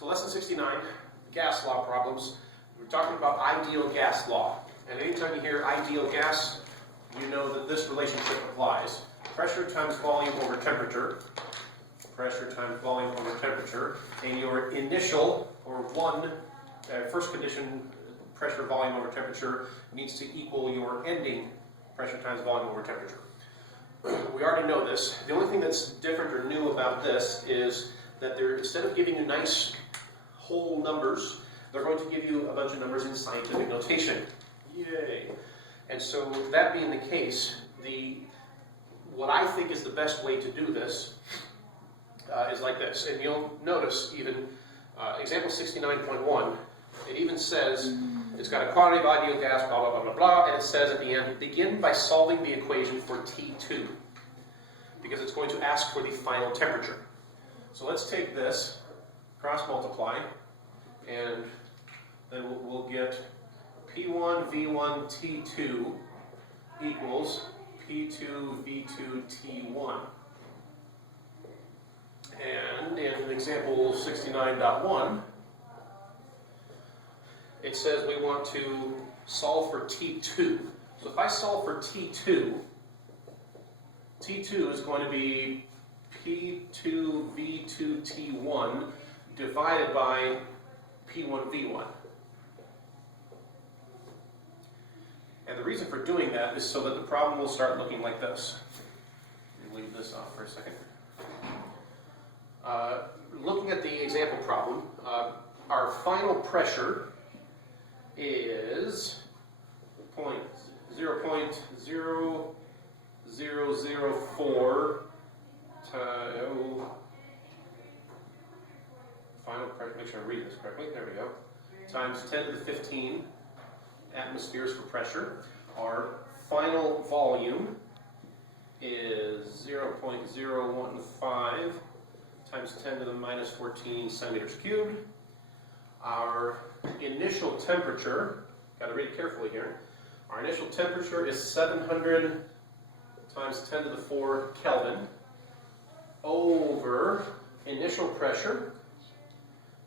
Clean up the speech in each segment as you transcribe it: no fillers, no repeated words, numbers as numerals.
So lesson 69, gas law problems. We're talking about ideal gas law. And anytime you hear ideal gas, you know that this relationship applies. Pressure times volume over temperature. Pressure times volume over temperature. And your initial, or first condition, pressure volume over temperature, needs to equal your ending pressure times volume over temperature. We already know this. The only thing that's different or new about this is that instead of giving you nice whole numbers, they're going to give you a bunch of numbers in scientific notation. Yay! And so that being the case, what I think is the best way to do this is like this. And you'll notice even example 69.1, it even says it's got a quantity of ideal gas, blah, blah, blah, blah, blah, and it says at the end, begin by solving the equation for T2, because it's going to ask for the final temperature. So let's take this, cross multiply, and then we'll get P1 V1 T2 equals P2 V2 T1. And in example 69.1, it says we want to solve for T2. So if I solve for T2, T2 is going to be P2 V2 T1 divided by P1 V1. And the reason for doing that is so that the problem will start looking like this. Let me leave this off for a second. Looking at the example problem, our final pressure is 0.0004 final pressure, make sure I read this correctly, there we go, times 10 to the 15 atmospheres for pressure. Our final volume is 0.015 times 10 to the minus 14 centimeters cubed. Our initial temperature, got to read it carefully here, our initial temperature is 700 times 10 to the 4 Kelvin over initial pressure,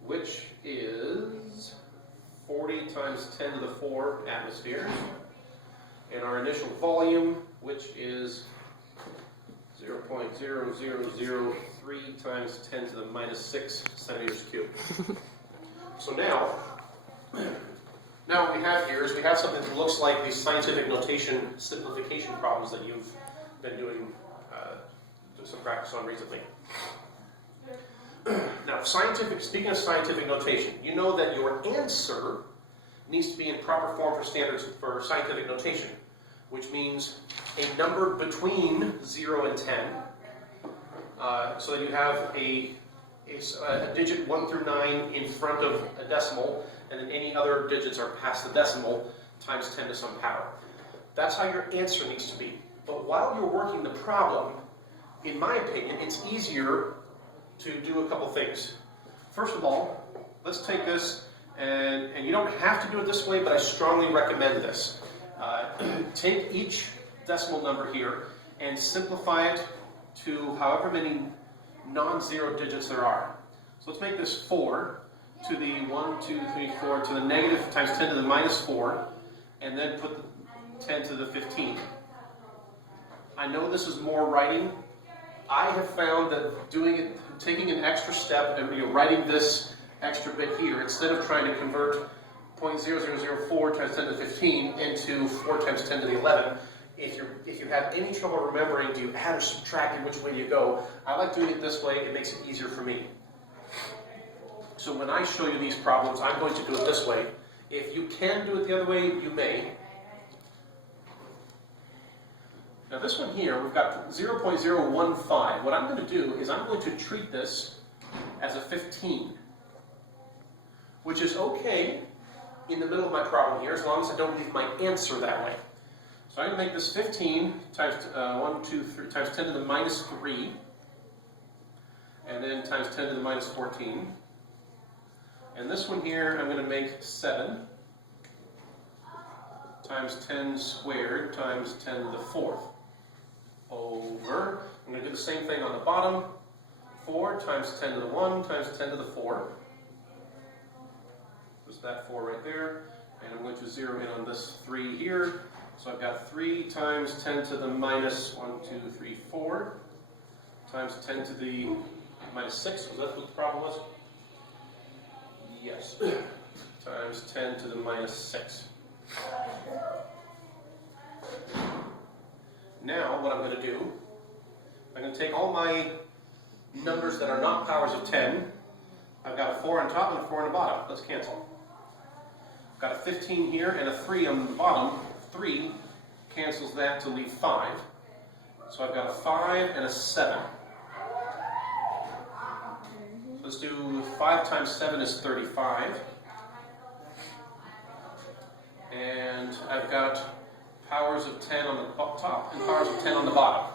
which is 40 times 10 to the 4 atmospheres, and our initial volume, which is 0.0003 times 10 to the minus 6 centimeters cubed. So now what we have here is we have something that looks like these scientific notation simplification problems that you've been doing some practice on recently. Now, speaking of scientific notation, you know that your answer needs to be in proper form for standards for scientific notation, which means a number between 0 and 10, so that you have a digit 1 through 9 in front of a decimal, and then any other digits are past the decimal times 10 to some power. That's how your answer needs to be. But while you're working the problem, in my opinion, it's easier to do a couple things. First of all, let's take this, and you don't have to do it this way, but I strongly recommend this. Take each decimal number here and simplify it to however many non-zero digits there are. So let's make this 4 to the 1, 2, 3, 4 to the negative times 10 to the minus 4, and then put the 10 to the 15. I know this is more writing. I have found that taking an extra step and writing this extra bit here, instead of trying to convert 0.0004 times 10 to the 15 into 4 times 10 to the 11, if you have any trouble remembering, do you add or subtract and which way do you go, I like doing it this way. It makes it easier for me. So when I show you these problems, I'm going to do it this way. If you can do it the other way, you may. Now this one here, we've got 0.015. What I'm going to do is I'm going to treat this as a 15, which is okay in the middle of my problem here, as long as I don't leave my answer that way. So I'm going to make this 15 times 10 to the minus 3, and then times 10 to the minus 14. And this one here, I'm going to make 7 times 10 squared times 10 to the 4th. Over, I'm going to do the same thing on the bottom. 4 times 10 to the 1 times 10 to the 4. was that 4 right there. And I'm going to zero in on this 3 here. So I've got 3 times 10 to the minus 1, 2, 3, 4 times 10 to the minus 6. Was that what the problem was? Yes. Times 10 to the minus 6. Now, what I'm going to do, I'm going to take all my numbers that are not powers of 10. I've got a 4 on top and a 4 on the bottom. Let's cancel. I've got a 15 here and a 3 on the bottom. 3 cancels that to leave 5. So I've got a 5 and a 7. So let's do 5 times 7 is 35. And I've got powers of 10 on the top and powers of 10 on the bottom.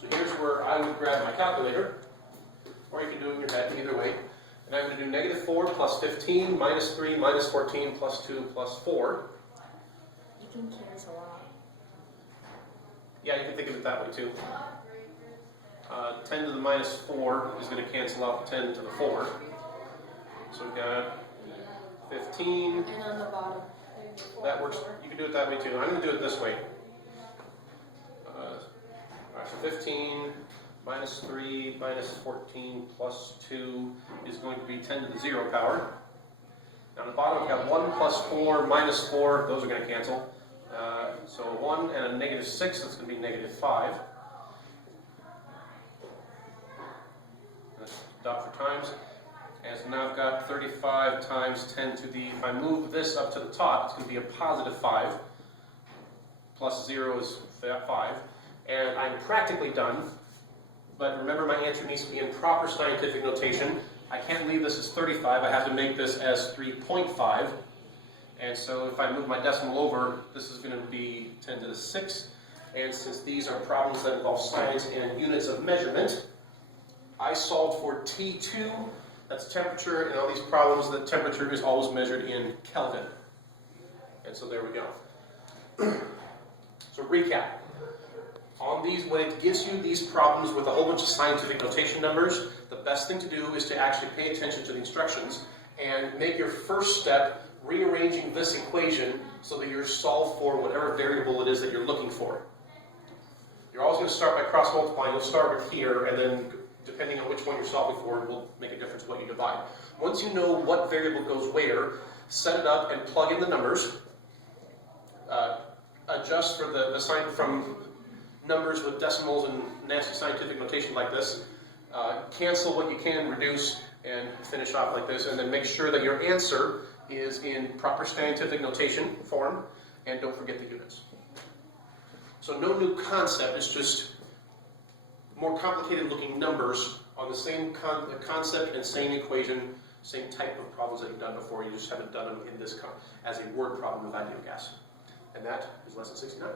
So here's where I would grab my calculator, or you can do it in your head, either way. And I'm going to do negative 4 plus 15 minus 3 minus 14 plus 2 plus 4. You can cancel out. Yeah, you can think of it that way too. 10 to the minus 4 is going to cancel out 10 to the 4. So we've got 15. And on the bottom. That works. You can do it that way too. I'm going to do it this way. Alright, so 15 minus 3 minus 14 plus 2 is going to be 10 to the 0 power. Now on the bottom we've got 1 plus 4 minus 4. Those are going to cancel. So 1 and a negative 6, that's going to be negative 5. Let's dot for times. And so now I've got 35 times 10 to the, if I move this up to the top, it's going to be a positive 5. Plus 0 is 5. And I'm practically done. But remember, my answer needs to be in proper scientific notation. I can't leave this as 35. I have to make this as 3.5. And so if I move my decimal over, this is going to be 10 to the 6. And since these are problems that involve science and units of measurement, I solved for T2. That's temperature. In all these problems, the temperature is always measured in Kelvin. And so there we go. So recap. On these, when it gives you these problems with a whole bunch of scientific notation numbers, the best thing to do is to actually pay attention to the instructions and make your first step rearranging this equation so that you're solved for whatever variable it is that you're looking for. You're always going to start by cross multiplying. You'll start with here, and then depending on which one you're solving for, it will make a difference what you divide. Once you know what variable goes where, set it up and plug in the numbers. Adjust for the sign from numbers with decimals and nasty scientific notation like this. Cancel what you can, reduce, and finish off like this. And then make sure that your answer is in proper scientific notation form, and don't forget the units. So no new concept, it's just more complicated looking numbers on the same concept and same equation, same type of problems that you've done before. You just haven't done them in this as a word problem with ideal gas. And that is lesson 69.